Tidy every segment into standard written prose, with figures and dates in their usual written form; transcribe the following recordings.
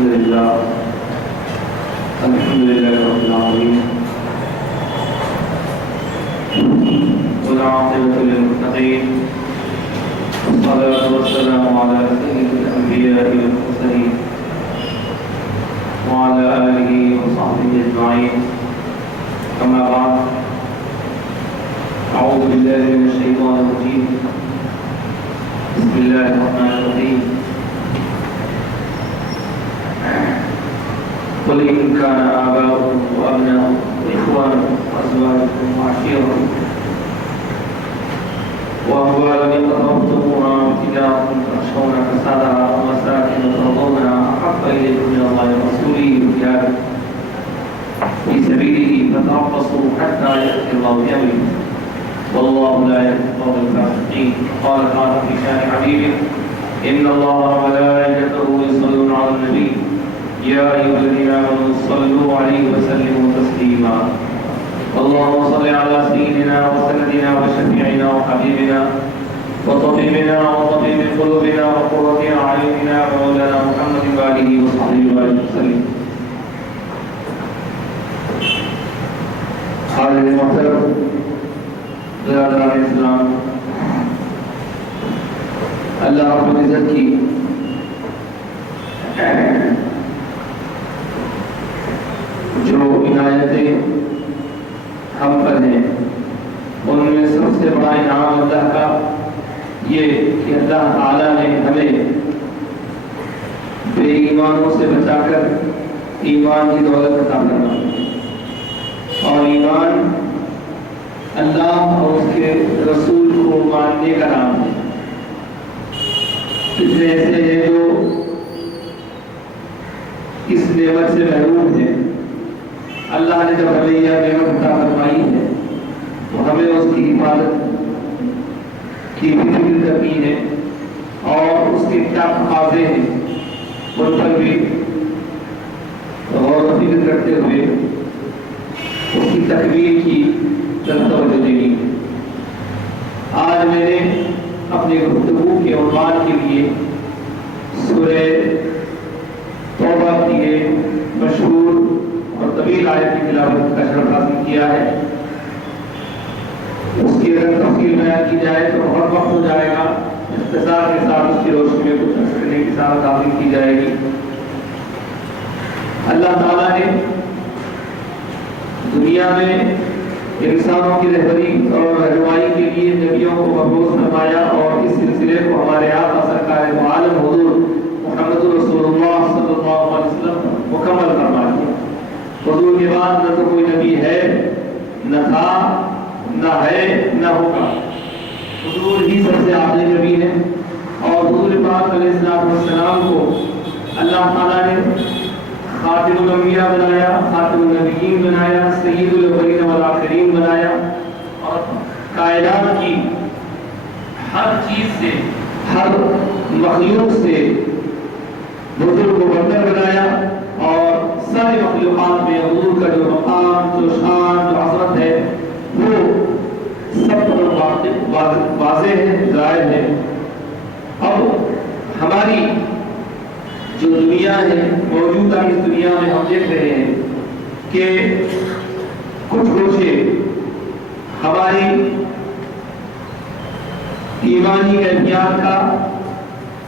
الحمد لله رب العالمين والعاقبة للمتقين والصلاة والسلام على سيد الأنبياء والمرسلين وعلى آله وصحبه أجمعين. أما بعد، أعوذ بالله من الشيطان الرجيم. بسم الله الرحمن الرحيم. قل إن كان آباؤكم وأبناؤكم وإخوانكم وأزواجكم وعشيرتكم وأموال اقترفتموها وتجارة تخشون كسادها ومساكن ترضونها أحب إليكم من الله ورسوله وجهاد في سبيله فتربصوا حتى يأتي الله بأمره والله لا يهدي القوم الفاسقين. قال تعالى في شأن حبيبه: إن الله وملائكته يصلون على النبي يا أيها الذين آمنوا صلوا عليه وسلموا تسليما. اللهم صل على سيدنا وسندنا وشفيعنا وحبيبنا وطبيبنا وطبيب قلوبنا وقرة أعيننا ومولانا محمد وآله وصحبه وسلم. حاضر محترم برادران اسلام، اللہ رب العزت کی جو عنایتیں ہم پر ہیں ان میں سب سے بڑا انعام اللہ کا یہ کہ اللہ تعالیٰ نے ہمیں بے ایمانوں سے بچا کر ایمان کی دولت عطا فرمائی. اور ایمان اللہ اور اس کے رسول کو ماننے کا نام ہے. کتنے ایسے ہیں جو اس نعمت سے محروم ہیں. اللہ نے جب ہمیں یہ نعمت عطا فرمائی ہے تو ہمیں اس کی حفاظت کی فکر کرنی ہے اور اس کے کیا تقاضے ہیں ان پر بھی غور و فکر کرتے ہوئے اس کی تکمیل کی توجہ دینی ہے. آج میں نے اپنی گفتگو کے عنوان کے لیے سورہ توبہ کی ایک مشہور اور طویل آیت کی تلاوت کا شرف حاصل کیا ہے. اس کی اگر تفصیل بیان کی جائے تو بہت وقت ہو جائے گا. اختصار کے ساتھ اس کی روشنی میں کچھ کرنے کی ساتھ حاصل کی جائے گی. اللہ تعالیٰ نے دنیا میں انسانوں کی رہبری اور رہنمائی کے لیے نبیوں کو مبعوث فرمایا اور اس سلسلے کو ہمارے آقا سرکار دو عالم حضور محمد رسول اللہ صلی اللہ علیہ وسلم مکمل فرما دیا. حضور کے بعد نہ تو کوئی نبی ہے، نہ تھا، نہ ہے، نہ ہوگا. حضور ہی سب سے آخری نبی ہے اور حضور پاک علیہ السلام کو اللہ تعالیٰ نے خاتم الانبیاء بنایا، خاتم النبیین بنایا، سید الاولین والآخرین بنایا اور کائنات کی ہر چیز سے، ہر مخلوق سے بزرگ و برتر بنایا. اور ساری مخلوقات میں حضور کا جو مقام، جو شان، جو عظمت ہے وہ سب پر واضح ہے، ظاہر ہے. اب ہماری جو دنیا ہے، موجودہ اس دنیا میں ہم دیکھ رہے ہیں کہ کچھ گوشے ہماری ایمانی کیفیات کا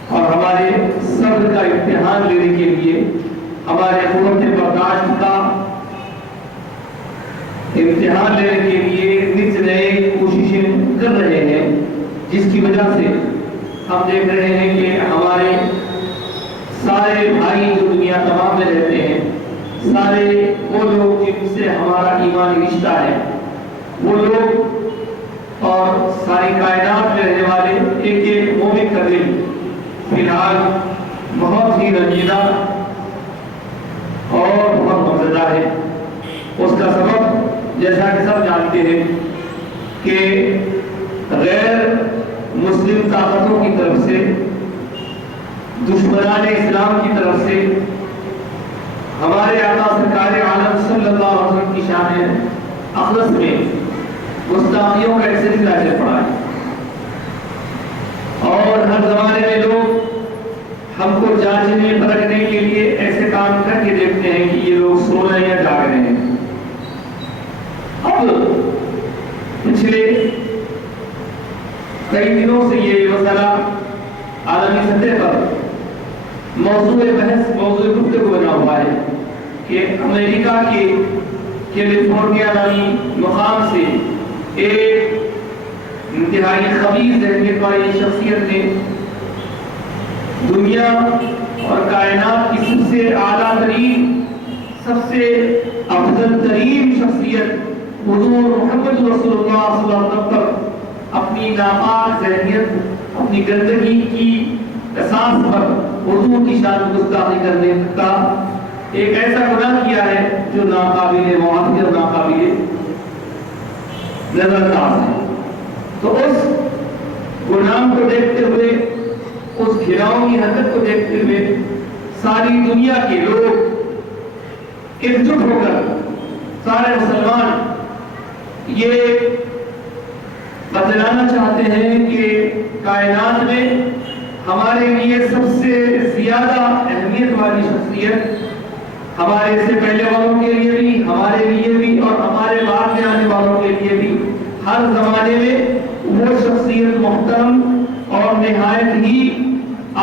اور ہمارے صبر کا امتحان لینے کے لیے، ہمارے قوت برداشت کا امتحان لینے کے لیے نت نئے کوششیں کر رہے ہیں، جس کی وجہ سے ہم دیکھ رہے ہیں کہ ہمارے سارے بھائی جو دنیا تمام میں رہتے ہیں، سارے وہ لوگ جن سے ہمارا ایمانی رشتہ ہے، وہ لوگ اور ساری کائنات میں رہنے والے ایک ایک مومن کا دل فی الحال بہت ہی رنجیدہ اور بہت مزیدار ہے. اس کا سبب جیسا کہ سب جانتے ہیں کہ غیر مسلم طاقتوں کی طرف سے، دشمنان اسلام کی طرف سے ہمارے آقا سرکار عالم صلی اللہ علیہ وسلم کی شان اقدس میں گستاخیوں کا ایک سلسلہ چل پڑا ہے. اور ہر زمانے میں لوگ ہم کو جانچنے پرکھنے کے لیے ایسے کام کر کے دیکھتے ہیں کہ یہ لوگ سو رہے ہیں یا جاگ رہے ہیں۔ اب پچھلے کئی دنوں سے یہ مسئلہ عالمی سطح پر موضوع بحث، موضوع گفتگو بنا ہوا ہے کہ امریکہ کے کیلیفورنیا نامی مقام سے ایک انتہائی خبیث ذہنیت والی شخصیت نے دنیا اور کائنات کی سب سے اعلیٰ ترین، سب سے افضل ترین شخصیت حضور محمد رسول اللہ صلی اللہ علیہ وسلم پر اپنی ناپاک ذہنیت، اپنی گندگی کی اساس پر حضور کی شان گستاخی کرنے کا ایک ایسا گناہ کیا ہے جو ناقابل معافی اور ناقابل نظر انداز ہے۔ تو اس گناہ کو دیکھتے ہوئے، اس گھراؤں کی حرکت کو دیکھتے ہوئے ساری دنیا کے لوگ ایک جٹ ہو کر، سارے مسلمان یہ بتلانا چاہتے ہیں کہ کائنات میں ہمارے لیے سب سے زیادہ اہمیت والی شخصیت، ہمارے سے پہلے والوں کے لیے بھی، ہمارے لیے بھی اور ہمارے بعد میں آنے والوں کے لیے بھی، ہر زمانے میں وہ شخصیت محترم اور نہایت ہی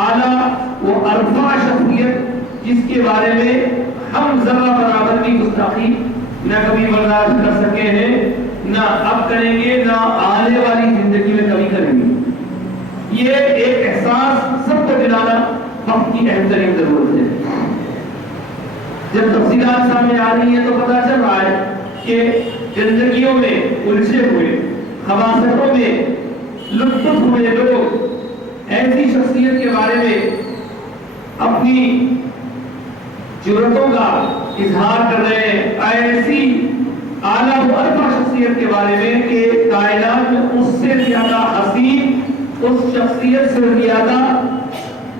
اعلیٰ، وہ ارفع شخصیت جس کے بارے میں ہم ذرہ برابر بھی گستاخی نہ کبھی برداشت کر سکے ہیں، نہ اب کریں گے، نہ آنے والی زندگی میں کبھی کریں گے۔ یہ ایک احساس سب کو دلانا وقت کی اہم ترین ضرورت ہے۔ جب تفصیلات سامنے آ رہی ہیں تو پتہ چل رہا ہے کہ زندگیوں میں الجھے ہوئے، خباثتوں میں لطف ہوئے لوگ ایسی شخصیت کے بارے میں اپنی جرأتوں کا اظہار کر رہے ہیں، ایسی اعلیٰ و ارفع شخصیت کے بارے میں کہ کائنات میں اس سے زیادہ حسین، اس شخصیت سے زیادہ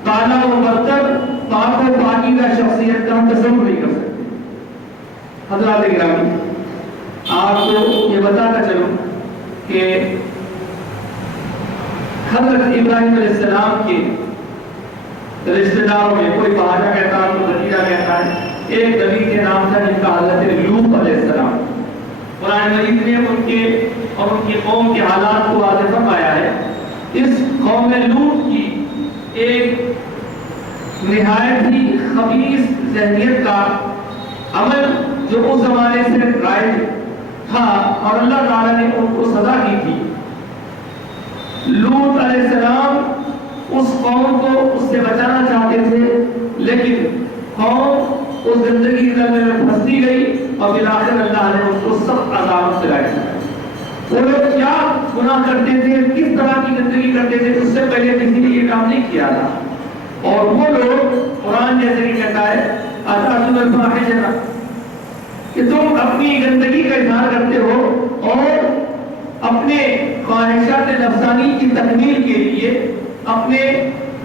بالا و برتر، پاک و پاکیزہ شخصیت کا ہم تصور نہیں کر سکتے۔ حضرات گرامی، آپ کو یہ بتاتا چلوں کہ حضرت ابراہیم علیہ السلام کے رشتہ داروں میں کوئی بھانجا کہتا ہے، کوئی بھتیجا کہتا ہے، ایک نبی کے نام تھا جن کا حضرت لوط علیہ السلام۔ قرآن مجید نے ان کے اور ان کی قوم کے حالات کو واضح فرمایا ہے۔ اس قوم لوط کی ایک نہایت ہی خبیث ذہنیت کا عمل جو اس زمانے سے رائج تھا اور اللہ تعالیٰ نے ان کو سزا کی تھی۔ لوط علیہ السلام اس قوم کو اس سے بچانا چاہتے تھے، لیکن قوم اس زندگی میں پھنستی گئی اور بالآخر اللہ نے ان کو سخت عذاب سے لایا۔ وہ لوگ کیا گناہ کرتے تھے، کس طرح کی زندگی کرتے تھے، اس سے پہلے کسی نے یہ کام نہیں کیا تھا۔ اور وہ لوگ، قرآن جیسے کہ کہتا ہے اتأتون الفاحشۃ، کہ تم اپنی گندگی کا اظہار کرتے ہو اور اپنے خواہشات نفسانی کی تکمیل کے لیے اپنے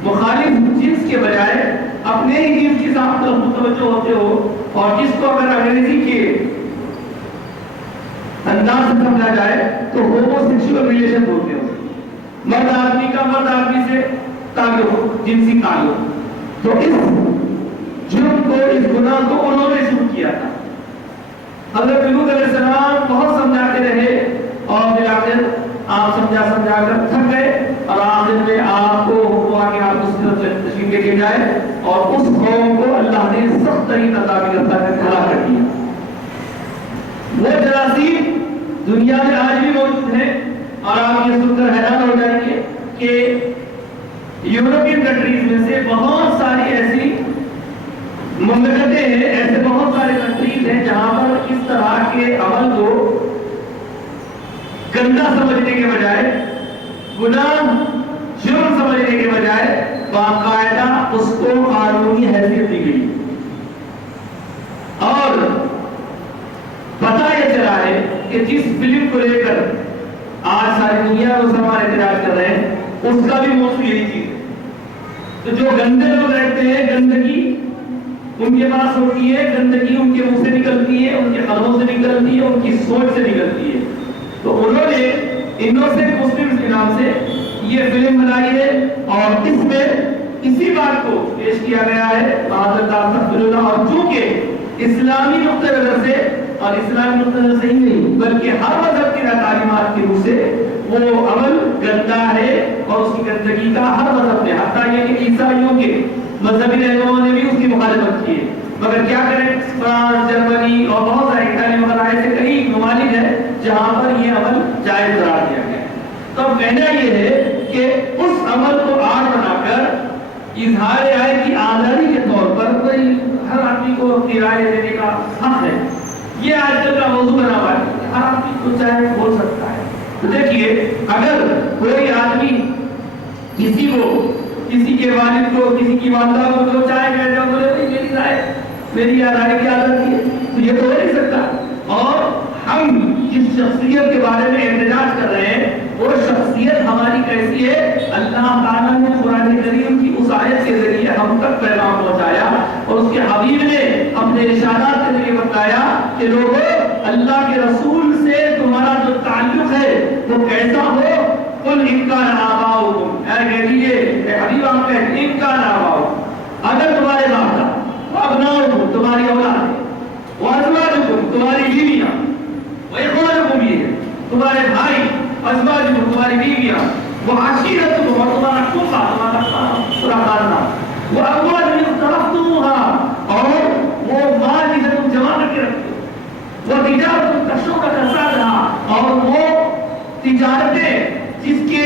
مخالف جنس کے بجائے اپنے ہی جنس کی طرف متوجہ ہوتے ہو، اور جس کو اگر انگریزی کے انداز سے سمجھا جائے تو ہومو سیکشول ریلیشن بولتے ہو، مرد آدمی کا مرد آدمی سے تعلق، جنسی تعلق۔ تو اس جرم کو، اس گناہ کو انہوں نے شروع کیا تھا۔ حضرت لوط علیہ السلام بہت سمجھاتے رہے اور بالآخر آپ سمجھا کر تھک گئے، اور آخر میں آپ کو ہوا کہ آپ اس طرف تشریف لے کے جائے، اور اس قوم کو اللہ نے سخت ترین عذاب میں ہلاک کر دیا۔ وہ جراثیم دنیا میں آج بھی موجود ہیں، اور آپ یہ سن کر حیران ہو جائیں گے کہ یورپین کنٹریز میں سے بہت ساری ایسی مملکتیں ہیں، ایسے بہت سارے کنٹریز ہیں جہاں پر اس طرح کے عمل کو گندا سمجھنے کے بجائے، گناہ جرم سمجھنے کے بجائے باقاعدہ اس کو قانونی حیثیت دی گئی۔ اور پتہ یہ چلا ہے کہ جس فلم کو لے کر آج ساری دنیا کو مسلمان احتجاج کر رہے ہیں، اس کا بھی موضوع یہی چیز ہے۔ تو جو گندے لوگ رہتے ہیں، گندگی ان کے پاس ہوتی ہے، گندگی ان کے منہ سے نکلتی ہے، ان کے قدموں سے نکلتی ہے، ان کی سوچ سے نکلتی ہے۔ تو انہوں نے انوسنٹ مسلمز کے نام سے یہ فلم بنائی ہے، اور اس میں اسی بات کو پیش کیا گیا ہے اور چونکہ اسلامی نقطۂ نظر سے اور اسلامی نقطۂ نظر سے ہی نہیں بلکہ ہر مذہب کی تعلیمات کی روح سے وہ عمل گندا ہے اور اس کی گندگی کا ہر مذہب نے حتیٰ یہ کہ عیسائیوں کے مذہبی رہنماؤں نے بھی اس کی مخالفت کی ہے، مگر کیا کریں فرانس، جرمنی اور بہت سارے اٹلی وغیرہ ایسے کئی ممالک ہیں جہاں پر یہ عمل جائز قرار دیا گیا ہے۔ تو کہنا یہ ہے کہ اس عمل کو آڑ بنا کر اظہار رائے کی آزادی کے طور پر کوئی ہر آدمی کو اپنی رائے دینے کا حق ہے، یہ آج کل کا موضوع بنا ہوا ہے، ہر آدمی کو چاہے بول سکتا ہے۔ تو دیکھیے اگر کوئی آدمی کسی کو، کسی کے والد کو، کسی کی والدہ کو جو چاہے کہہ جاؤ بولے بھائی میری رائے، میری رائے کی آزادی ہے، تو یہ تو ہو نہیں سکتا۔ اور ہم جس شخصیت کے بارے میں احتجاج کر رہے ہیں وہ شخصیت ہماری کیسی ہے، اللہ تعالیٰ نے قرآن کریم کی اس آیت کے ذریعے ہم تک پیغام پہنچایا اور اس کے حبیب نے اپنے ارشادات کے ذریعے بتایا کہ لوگوں اللہ کے رسول سے تمہارا جو تعلق ہے وہ کیسا ہو، قل ان کان آباؤکم، کہہ دیجیے اے حبیب آپ کہتے ہیں ان کان آباؤکم، اگر تمہارے باپ دادا، وابناؤکم تمہاری اولاد ہے، وازواجکم تمہاری بیویاں، واخوانکم یہ تمہارے بھائی، ازواجکم تمہاری بیویاں، وعشیرتکم اور تمہارا کنبہ، تمہارا پورا خاندان، واموال اقترفتموها اور وہ مال جسے تم جمع کر کے رکھتے ہو، وتجارت تخشون کسادها اور وہ تجارتیں جس کے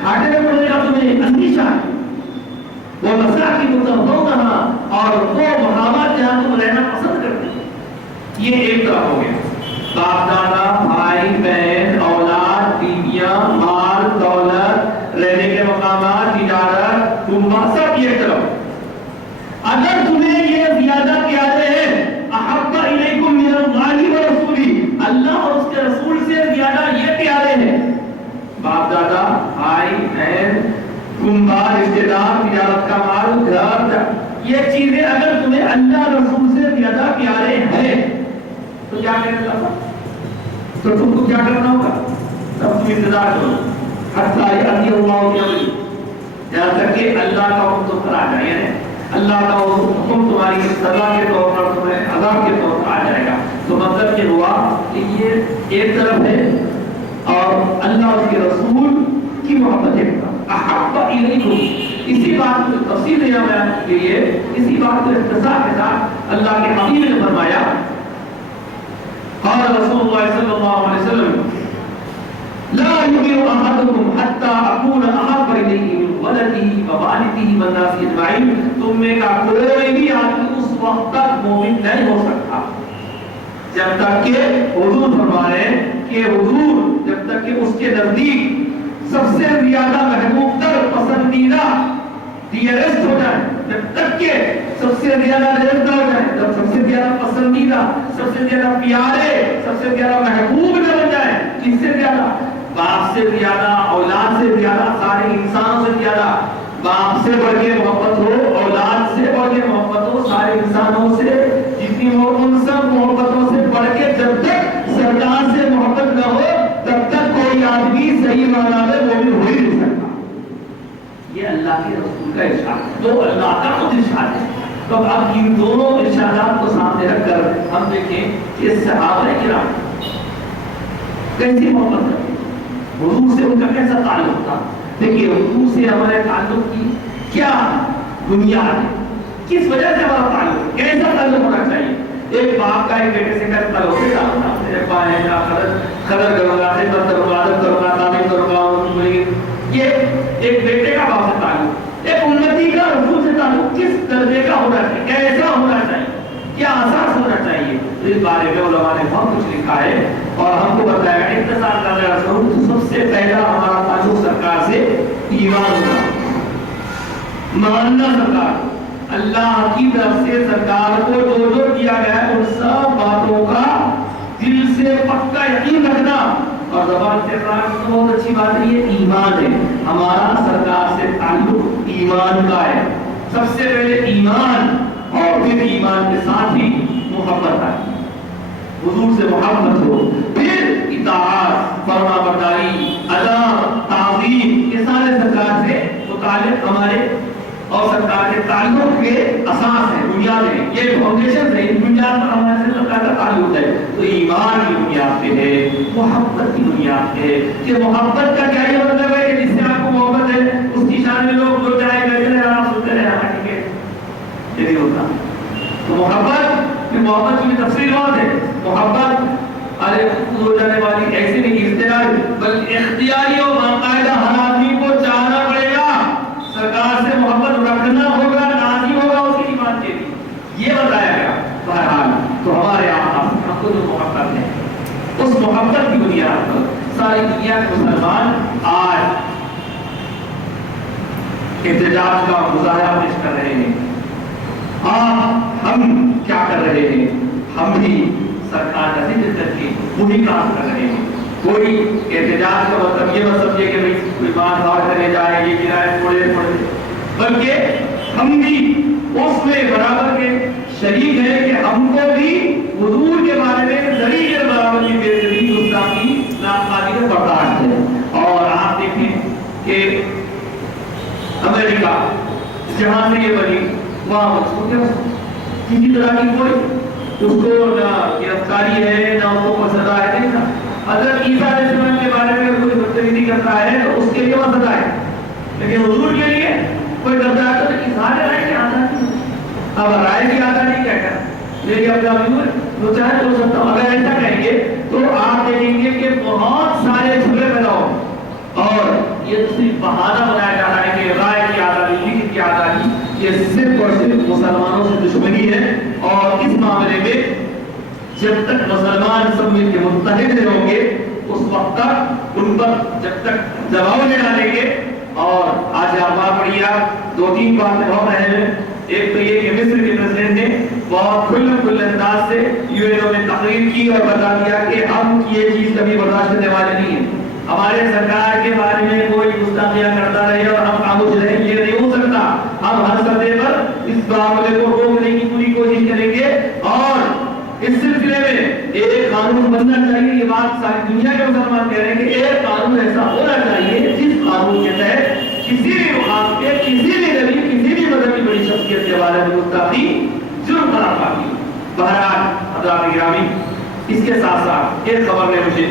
گھاٹے میں پڑنے کا تمہیں اندیشہ ہے، وہ مساکن ترضونها اور وہ مقامات جہاں تم رہنا پسند کرتے ہو۔ یہ ایک طرف ہو گیا، باپ دادا، بھائی بہن، اولاد، بیویاں، مال دولت، رہنے کے مقامات، تجارت، کنبہ، سب یہ طرف۔ اگر تمہیں یہ زیادہ پیارے ہیں احب الیکم من اللہ ورسولہ، اللہ اور اس کے رسول سے زیادہ یہ پیارے ہیں، باپ دادا، بھائی بہن، کنبہ، رشتہ دار، تجارت کا مال، گھر، یہ چیزیں اگر تمہیں اللہ رسول سے زیادہ پیارے ہیں تو کیا کرنا ہوگا؟ تو تم کو کیا کرنا ہوگا؟ تب تم انتظار کرو حتیٰ یأتی اللہ بأمرہ، جہاں تک کہ اللہ کا حکم تم پر آ جائے، یعنی اللہ کا حکم تمہاری سزا کے طور پر، تمہیں عذاب کے طور پر آ جائے گا۔ تو مطلب یہ ہوا کہ یہ ایک طرف ہے اور اللہ اور اس کے رسول کی محبت ایک طرف، احب الیکم۔ اسی بات کو تفصیل دینا بیان کے لیے اسی بات کو اختصار کے ساتھ اللہ کے حبیب نے فرمایا، قال رسول اللہ صلی اللہ علیہ وسلم لا يؤمن احدكم حتى اكون احب اليه من ولده ووالده والناس اجمعين، تم میں کا کوئی بھی آدمی اس وقت تک مومن نہیں ہو سکتا جب تک کہ حضور فرما رہے ہیں کہ حضور جب تک کہ اس کے نزدیک سب سے زیادہ محبوب تر پسندیدہ ڈیئرسٹ ہو جائے، جب تک کہ سب سے زیادہ ڈیئرسٹ ہو جائے، جب سب سے زیادہ پسندیدہ، سب سے زیادہ پیارے، سب سے زیادہ محبوب نہ بن جائے، کس سے زیادہ؟ باپ سے زیادہ، اولاد سے زیادہ، سارے انسانوں سے زیادہ، باپ سے بڑھ کے محبت ہو، اولاد سے بڑھ کے محبت ہو، سارے انسانوں سے جتنی ہو ان سب محبتوں سے بڑھ کے جب تک سرکار سے محبت نہ ہو تب تک کوئی آدمی صحیح معنی میں مومن ہو ہی نہیں سکتا۔ یہ اللہ کے رسول کا ارشاد ہے، جو اللہ کا خود ارشاد ہے۔ تو اب ان دونوں ارشادات کو سامنے رکھ کر ہم دیکھیں کہ صحابہ کرام کیسی محبت کرتے، حضور سے ان کا کیسا تعلق تھا۔ دیکھیے حضور سے ہمارے تعلق کی کیا بنیاد ہے، کس وجہ سے ہمارا تعلق، کیسا تعلق ہونا چاہیے۔ ایک باپ کا ایک بیٹے سے کیسا تعلق ہوتا ہے، میرے ابا ہے، قدر کروں گا، خدمت کروں گا، عادت کروں گا، تعلیم کروں گا، یہ ایک بیٹے کا باپ سے تعلق، ایک امتی کا رسول سے تعلق کس درجے کا ہونا چاہیے، کیسا ہونا چاہیے، کیا اساس ہونا چاہیے، اس بارے میں علماء نے بہت کچھ لکھا ہے اور ہم کو بتایا گیا۔ اختصار کر رہا ہوں، سب سے پہلا ہمارا تعلق سرکار سے ایمان ہونا، ماننا سرکار، اللہ کی طرف سے سرکار کو جو جو کیا گیا ہے ان سب باتوں کا دل سے پکا یقین رکھنا اور زبان سے اقرار کرنا۔ بہت اچھی بات ہے، یہ ایمان ہے، ہمارا سرکار سے تعلق ایمان کا ہے۔ سب سے پہلے ایمان اور پھر ایمان کے ساتھ ہی محبت ہے، حضور سے محبت ہو، پھر اطاعت، فرما برداری، ادا، تعظیم، یہ سارے سرکار سے متعلق ہمارے اور سرکار کے تعلق کے اساس ہیں، بنیاد ہیں، یہ فاؤنڈیشن ہے، ان بنیاد پر ہمارے سے سرکار کا تعلق ہے. تو ایمان کی بنیاد پہ ہے، محبت کی بنیاد پہ ہے. کہ محبت کا کیا یہ مطلب ہے کہ جس سے آپ کو محبت ہے اس کی شان میں لوگ جو چاہے کہتے رہے آپ سنتے رہے ہاں ٹھیک ہے، یہ نہیں ہوتا. تو محبت کی تفصیل بہت ہے. محبت ارے ہو جانے والی ایسی نہیں اختیاری، بلکہ اختیاری اور باقاعدہ ہر آدمی کو چاہنا پڑے گا، سرکار سے محبت رکھنا ہوگا، راضی ہوگا اس کی ایمان کے لیے، یہ بتایا گیا. بہرحال تو ہمارے آقا ہم کو جو محبت ہے اس محبت کی بنیاد پر ساری دنیا کے مسلمان آج احتجاج کا مظاہرہ پیش کر رہے ہیں. ہم کیا کر رہے ہیں؟ ہم بھی سرکار کا ذکر کر کے وہی کام کر رہے ہیں. کوئی احتجاج کا مطلب یہ مت سمجھے کہ بھائی کوئی بات بات کرنے جائے یہ گرائے پڑے، بلکہ ہم بھی اس میں برابر کے شریک ہیں کہ ہم کو بھی حضور کے بارے میں ذریعہ برابر کی بے دلی گستاخی ناقابل برداشت ہے. اور آپ دیکھیں کہ امریکہ جہاں سے یہ بنی وہاں کسی طرح کی کوئی اس کو نہ گرفتاری ہے نہ اس کو سزا ہے. نہیں تھا. اگر عیسیٰ علیہ السلام کے بارے میں کوئی بدتمیزی کرتا ہے تو اس کے لیے وہ سزا ہے، لیکن حضور کے لیے کوئی کرتا ہے تو اظہار رائے کی آزادی. اب رائے کی آزادی کیا ہے؟ لیکن اپنا جو چاہے تو سکتا ہوں. اگر ایسا کہیں گے تو آپ دیکھیں گے کہ بہت سارے جھگڑے پیدا ہوں. اور یہ صرف بہانہ بنایا جا رہا ہے کہ رائے کی آزادی، لکھ کی آزادی، یہ صرف اور صرف مسلمانوں سے دشمنی ہے. اور اس معاملے میں جب تک مسلمان سب مل کے متحد رہیں گے اس وقت تک ان پر جب تک دباؤ نہیں ڈالیں گے. اور آج آپ بات پڑھیے، دو تین باتیں بہت اہم ہیں. ایک تو یہ کہ مصر کے پریزیڈنٹ نے بہت کھل انداز سے یو این او میں تقریر کی اور بتا دیا کہ ہم یہ چیز کبھی برداشت کرنے والے نہیں ہیں. ہمارے سرکار کے بارے میں کوئی گستاخیاں کرتا رہے اور ہم خاموش رہیں، یہ نہیں ہو سکتا. ہم ہر سطح پر اس معاملے کو روکنے کی پوری کوشش کریں گے. اور اس سلسلے میں ایک قانون بننا چاہیے. یہ بات ساری دنیا کے مسلمان کہہ رہے ہیں کہ ایک قانون ایسا ہونا چاہیے جس قانون کے تحت کسی بھی مقام پہ کسی بھی نبی کسی بھی مذہبی بڑی شخصیت کے بارے میں گستاخی جرم قرار پاتی. بہرحال حضرات گرامی، اس کے ساتھ ساتھ ایک خبر نے مجھے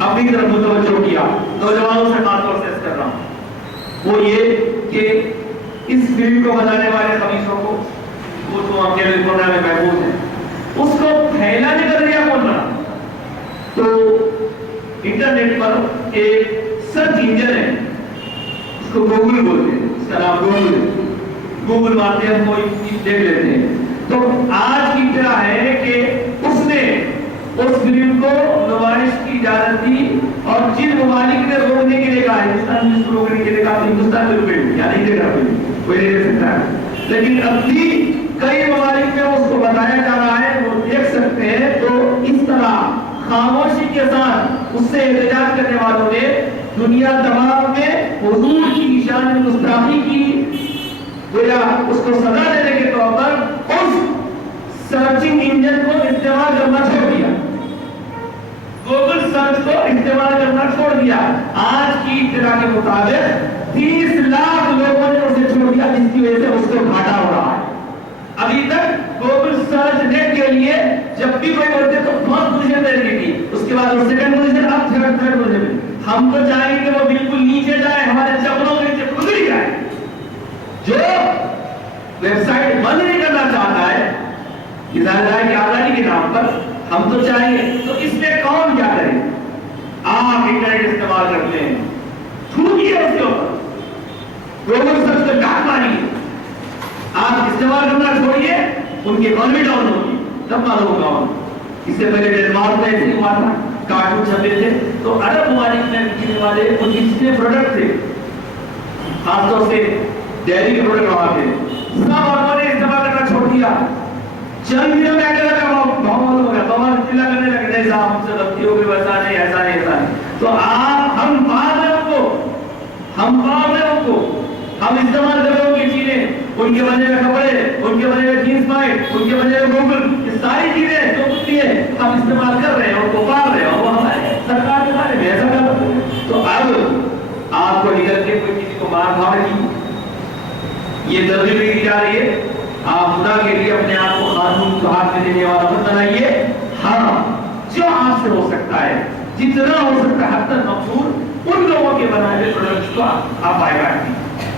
اپنی طرف متوجہ کیا، نوجوانوں سے خاص طور سے کر رہا ہوں. وہ یہ کہ اس فلم کو بنانے والے خبیثوں کو، وہ جو کیلیفورنیا میں محفوظ ہے، اس کو پھیلانے کا ذریعہ کون بنا؟ تو انٹرنیٹ پر ایک سرچ انجن ہے، اس کو گوگل بولتے ہیں، اس کا نام گوگل ہے. گوگل مارتے ہیں، ہم کوئی چیز دیکھ لیتے ہیں. تو آج کی ابتدا ہے کہ اس نے اس فلم کو نمائش کی اجازت دی اور جن ممالک نے روکنے کے لیے کہا، ہندوستان میں اس کو روکنے کے لیے کہا، ہندوستان میں روکے یا نہیں دے رہا کوئی نہیں دے سکتا ہے. لیکن اب بھی کئی ممالک میں اس کو بتایا جا رہا ہے، وہ دیکھ سکتے ہیں. تو اس طرح خاموشی کے ساتھ اس سے احتجاج کرنے والوں نے دنیا تمام میں حضور کی شان میں گستاخی کی، گویا اس کو سزا دینے کے طور پر اس سرچنگ انجن کو استعمال کرنا چھوڑ دیا، گوگل سرچ کو استعمال کرنا چھوڑ دیا. آج کی اطلاع کے مطابق 30 لاکھ لوگوں نے اسے چھوڑ دیا، جس کی وجہ سے اس کو گھاٹا ہو رہا ہے. ابھی تک گوگل سرچ نیٹ کے لیے جب بھی کوئی بولتے تو فرسٹ پوزیشن پہ رہی تھی، اس کے بعد سیکنڈ پوزیشن، اب تھرڈ پوزیشن. ہم تو چاہیں کہ وہ بالکل نیچے جائے، ہمارے چپلوں کے نیچے گزر جائے. جو ویب سائٹ بند نہیں کرنا چاہتا ہے ظاہر کی آزادی کے نام پر، ہم تو چاہیے. تو اس میں کون کیا کرے؟ آپ انٹرنیٹ استعمال کرتے ہیں، تھوکیے اس کے اوپر، گوگل سرچ کو ڈاک ماریے. آپ استعمال کرنا چھوڑیے، ان کی اکانومی ڈاؤن ہوگی، تب معلوم ہوگا. اس سے پہلے ڈنمارک میں ایسے ہوا تھا، کارٹون چھپے تھے تو عرب ممالک میں بکنے والے ان کے جتنے پروڈکٹ تھے، خاص طور سے ڈیری کے پروڈکٹ وہاں تھے، سب آپ نے استعمال کرنا چھوڑ دیا. چند دنوں میں آگے لگا معلوم ہو گیا، بہت اطلاع کرنے لگے نہیں صاحب ہم سے غلطی ہو گئی، ویسا نہیں ایسا نہیں ایسا نہیں. تو آپ ہم پال رہے ان کو، ہم استعمال کر رہے ہیں چیزیں، ان کے بنے ہوئے کپڑے، ان کے بنے ہوئے جینس پینٹ، ان کے بنے ہوئے گوگل، یہ ساری چیزیں جو کچھ بھی ہے ہم استعمال کر رہے ہیں، ان کو پال رہے ہیں، اور وہ ہمارے سرکار کے بارے میں ایسا کر رہے ہیں. تو اب آپ کو نکل کے کوئی کسی کو مار دھاڑ کی یہ ترغیب نہیں دی جا رہی ہے آپ خدا کے لیے اپنے آپ کو قانون کو ہاتھ میں دینے والا مت بنائیے. ہاں جو آپ سے ہو سکتا ہے جتنا ہو سکتا ہے حد تک مقصود ان لوگوں کے بنائے ہوئے پروڈکٹس کو آپ بائیکاٹ کیجیے.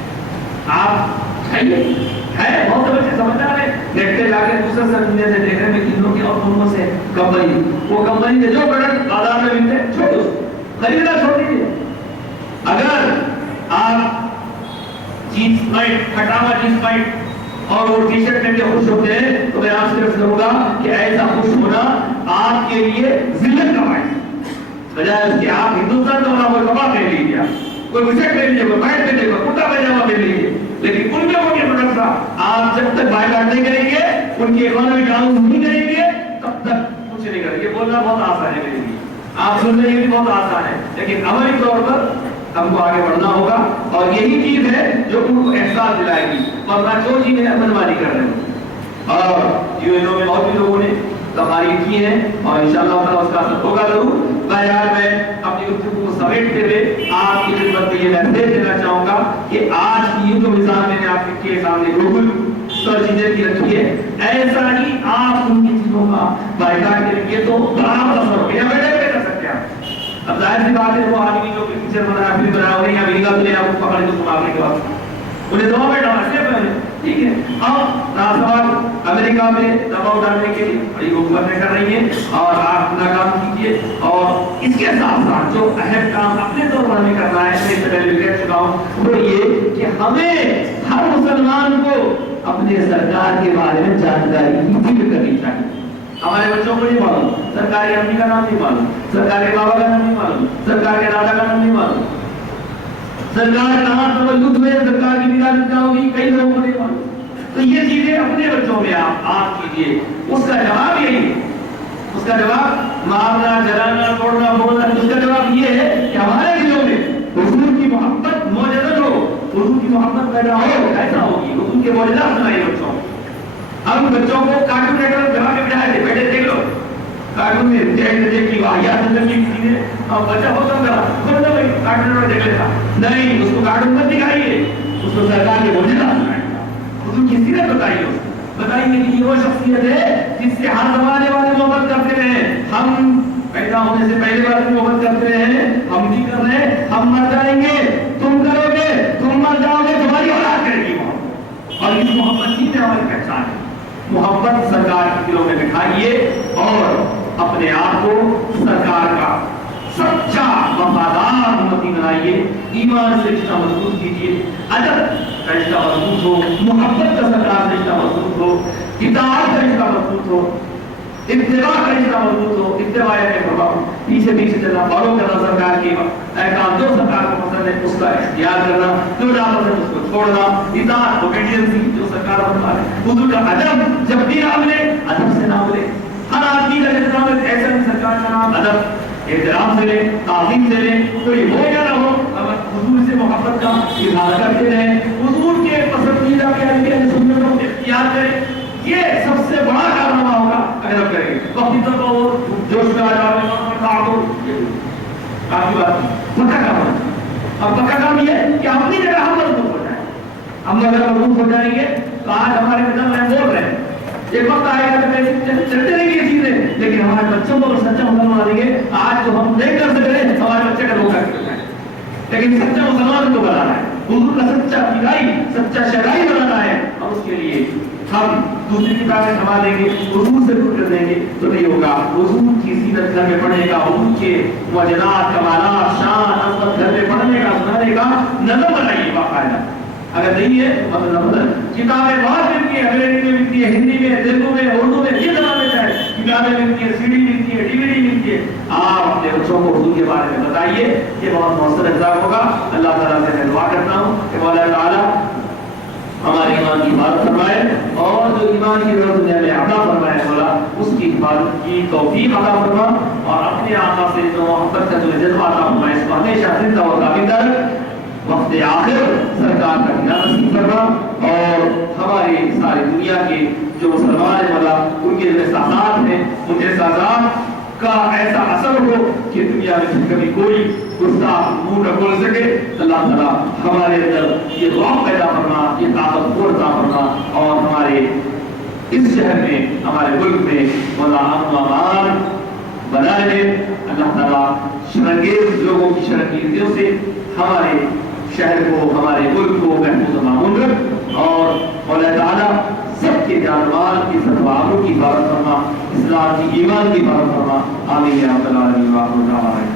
آپ کھائیے ہے بہت بچے سمجھدار ہیں نیٹ پہ جا کے دوسرے سر دنیا سے دیکھ رہے ہیں کتنوں کی اور کونوں سے کمپنی وہ کمپنی کے جو پروڈکٹ بازار میں ملتے ہیں چھوڑ دو خریدنا چھوڑ دیجیے. اگر آپ جینس پینٹ پھٹا ہوا جینس پینٹ اور وہ ٹی شرٹ میں بھی خوش ہوتے ہیں تو میں آپ سے عرض کروں گا کہ ایسا خوش ہونا آپ کے لیے ذلت کا باعث بجائے اس کے آپ ہندوستان کا ہونا کوئی کپڑا پہن لیجیے کوئی بشرٹ پہن لیجیے کوئی پینٹ پہن لیجیے کوئی کرتا پاجامہ پہن لیجیے لیکن ان لوگوں کے پروڈکٹ کا آپ جب تک بائیکاٹ نہیں کریں گے ان کی اکانومی ڈاؤن نہیں کریں گے تب تک کچھ نہیں کریں گے. بولنا بہت آسان ہے میرے لیے آپ سننے یہ بھی بہت آسان ہے لیکن عملی طور پر ہم کو آگے بڑھنا ہوگا اور یہی چیز ہے جو ان کو احساس دلائے گی ورنہ جو چیزیں منمانی کر رہے ہیں. اور یو این او میں بہت بھی لوگوں نے تقاریر کی ہیں اور انشاءاللہ تعالیٰ اس کا اثر ہوگا ضرور. بہرحال میں اپنی گفتگو کو سمیٹتے ہوئے آپ کی خدمت میں یہ میسج دینا چاہوں گا کہ آج کی جو مثال میں نے آپ کے سامنے گوگل سرچ انجن کی رکھی ہے ایسا ہی آپ ان کی چیزوں کا بائیکاٹ کریں گے تو بڑا اثر ہوگا. یا بیٹھے کر سکتے ہیں آپ. اب ظاہر سی بات ہے وہ آدمی جو کہ ٹیچر بنا فلم بنا انہیں یا ویگا تو لے آپ کو پکڑے تو مارنے کے بعد انہیں دباؤ میں ڈالنا چاہیے. ٹھیک ہے اب ناسوات امریکہ میں دباؤ ڈالنے کے لیے بڑی حکومتیں کر رہی ہیں اور آپ اپنا کام کیجیے اور اس کے ساتھ ساتھ جو اہم کام اپنے طور پر ہمیں کرنا ہے میں پہلے بھی کہہ چکا ہوں وہ یہ کہ ہمیں ہر مسلمان کو اپنے سرکار کے بارے میں جانکاری کی فکر کرنی چاہیے. ہمارے بچوں کو نہیں معلوم سرکار کے امی کا نام نہیں معلوم سرکار کے بابا کا نام نہیں معلوم سرکار کے دادا کا نام نہیں معلوم سرکار کہاں تولد میں سرکار کی ولادت کہاں ہوگی کئی لوگوں کو نہیں معلوم. تو یہ چیزیں اپنے بچوں میں آپ کیجیے. اس کا جواب یہی ہے اس کا جواب مارنا جلانا توڑنا بولنا اس کا جواب یہ ہے کہ ہمارے دلوں میں حضور کی محبت موجود ہو حضور کی محبت پیدا ہو ایسا ہوگی حضور کے معجزات سنائیے بچوں. ہم بچوں کو کارٹون نیٹورک گھر میں بٹھائے تھے بیٹے دیکھ لو کارٹون میں دیکھ کی واحیات زندگی کی چیزیں اور بچہ ہوتا ہوں خود نہ کارٹون نیٹورک دیکھ لیتا نہیں اس کو کارٹون مت دکھائیے اس کو سرکار کے معجزات سنائیے حضور کی سیرت بتائیے کہ یہ وہ شخصیت ہے جس سے ہر زمانے والے محبت کرتے رہے. ہم پیدا ہونے سے پہلے والے محبت کرتے رہے ہم بھی کر رہے ہیں ہم مر جائیں گے تم کرو گے تم مر جاؤ گے تمہاری اولاد کرے گی محبت اور اس محبت ہی میں ہماری پہچان ہے. محبت سرکار کے دلوں میں بٹھائیے اور اپنے آپ کو سرکار کا سچا وفادار امتی بنائیے. ایمان سے رشتہ مضبوط کیجیے ادب کا رشتہ مضبوط ہو محبت کا سرکار سے رشتہ مضبوط ہو اطاعت کا رشتہ مضبوط ہو اتباع کا رشتہ مضبوط ہو. اتباع ہے فرمان پیچھے پیچھے چلنا فالو کرنا سرکار کے احکام جو سرکار کو پسند ہے اس کا اختیار کرنا جو ناپسند اس کو چھوڑنا. اطاعت اوبیڈینسی جو سرکار فرما ہے. حضور کا ادب جب بھی نام لے ادب سے نام لے ہر آدمی کا جب نام لے ایسا بھی سرکار کا نام ادب احترام سے لے تعظیم سے لے کوئی ہو یا نہ ہو حضور سے محبت کا اظہار کرتے رہیں حضور کے پسندیدہ پیارے سنتوں کو اختیار کریں. یہ سب سے بڑا کارنامہ ہوگا اگر ہم کریں گے. وقتی طور پر وہ جوش میں آ جاؤ کافی بات پکا کام ہے. اب پکا کام یہ ہے کہ اپنی جگہ ہم مضبوط ہو جائیں. ہم اگر مضبوط ہو جائیں گے تو آج ہمارے مدد میں بول رہے ہیں ایک وقت آئے گا تو چلتے رہیں گے یہ چیزیں لیکن ہمارے بچوں کو سچا مسلمان بنا دیں گے. آج جو ہم نہیں کر سکتے ہمارے بچے کا دھوکہ کر جائے لیکن سچا مسلمان کو بنانا ہے حضور کا سچا فدائی سچا شہدائی بنانا ہے اور اس کے لیے ہم دوسری کتابیں سنبھال دیں گے حضور سے دور کر دیں گے تو نہیں ہوگا. حضور کی سیرت گھر میں پڑھنے کا حضور کے معجزات کمالات شان عظمت گھر میں پڑھنے کا سنانے کا نظم بنائیے باقاعدہ. اگر نہیں ہے تو مطلب کتابیں بہت ملتی ہیں انگریزی میں ملتی ہے ہندی میں تیلگو میں اردو میں یہ زبان میں چاہے کتابیں ملتی ہیں سی ڈی ملتی ہے ڈی وی ڈی ملتی ہے. آپ اپنے بچوں کو حضور کے بارے میں بتائیے یہ بہت مؤثر اقدام ہوگا. اللہ تعالیٰ سے میں دعا کرتا ہوں کہ مولا تعالیٰ ہمارے ایمان کی حفاظت فرمائے اور جو ایمان کی ضرورت نے ہمیں عطا فرمائے مولا اس کی حفاظت کی توفیق عطا فرما اور اپنے آقا سے جو محبت کا جو جذبہ عطا فرمائے اس کو ہمیشہ زندہ و ثابت کر وقت آخر سرکار کا دیدار نصیب فرما اور ہماری ساری دنیا کے جو مسلمان ہیں مولا ان کے جو احساسات ہیں ان احساسات کا ایسا اثر ہو کہ دنیا میں کبھی کوئی گستاخ منہ نہ کھول سکے. اللہ تعالیٰ ہمارے اندر یہ روح پیدا کرنا، یہ طاقت کو عطا کرنا، اور ہمارے اس شہر میں، ہمارے ملک میں مولا امن و امان بنائے ہے. اللہ تعالیٰ شرنگیز لوگوں کی شرنگیزیوں سے ہمارے شہر کو، ہمارے ملک کو محفوظ و مامون رکھ، اور مولا تعالیٰ سب کے جان مال کی فتویٰ کی حفاظت فرما، اسلام کی ایمان کی حفاظت فرما. آمین یا رب العالمین.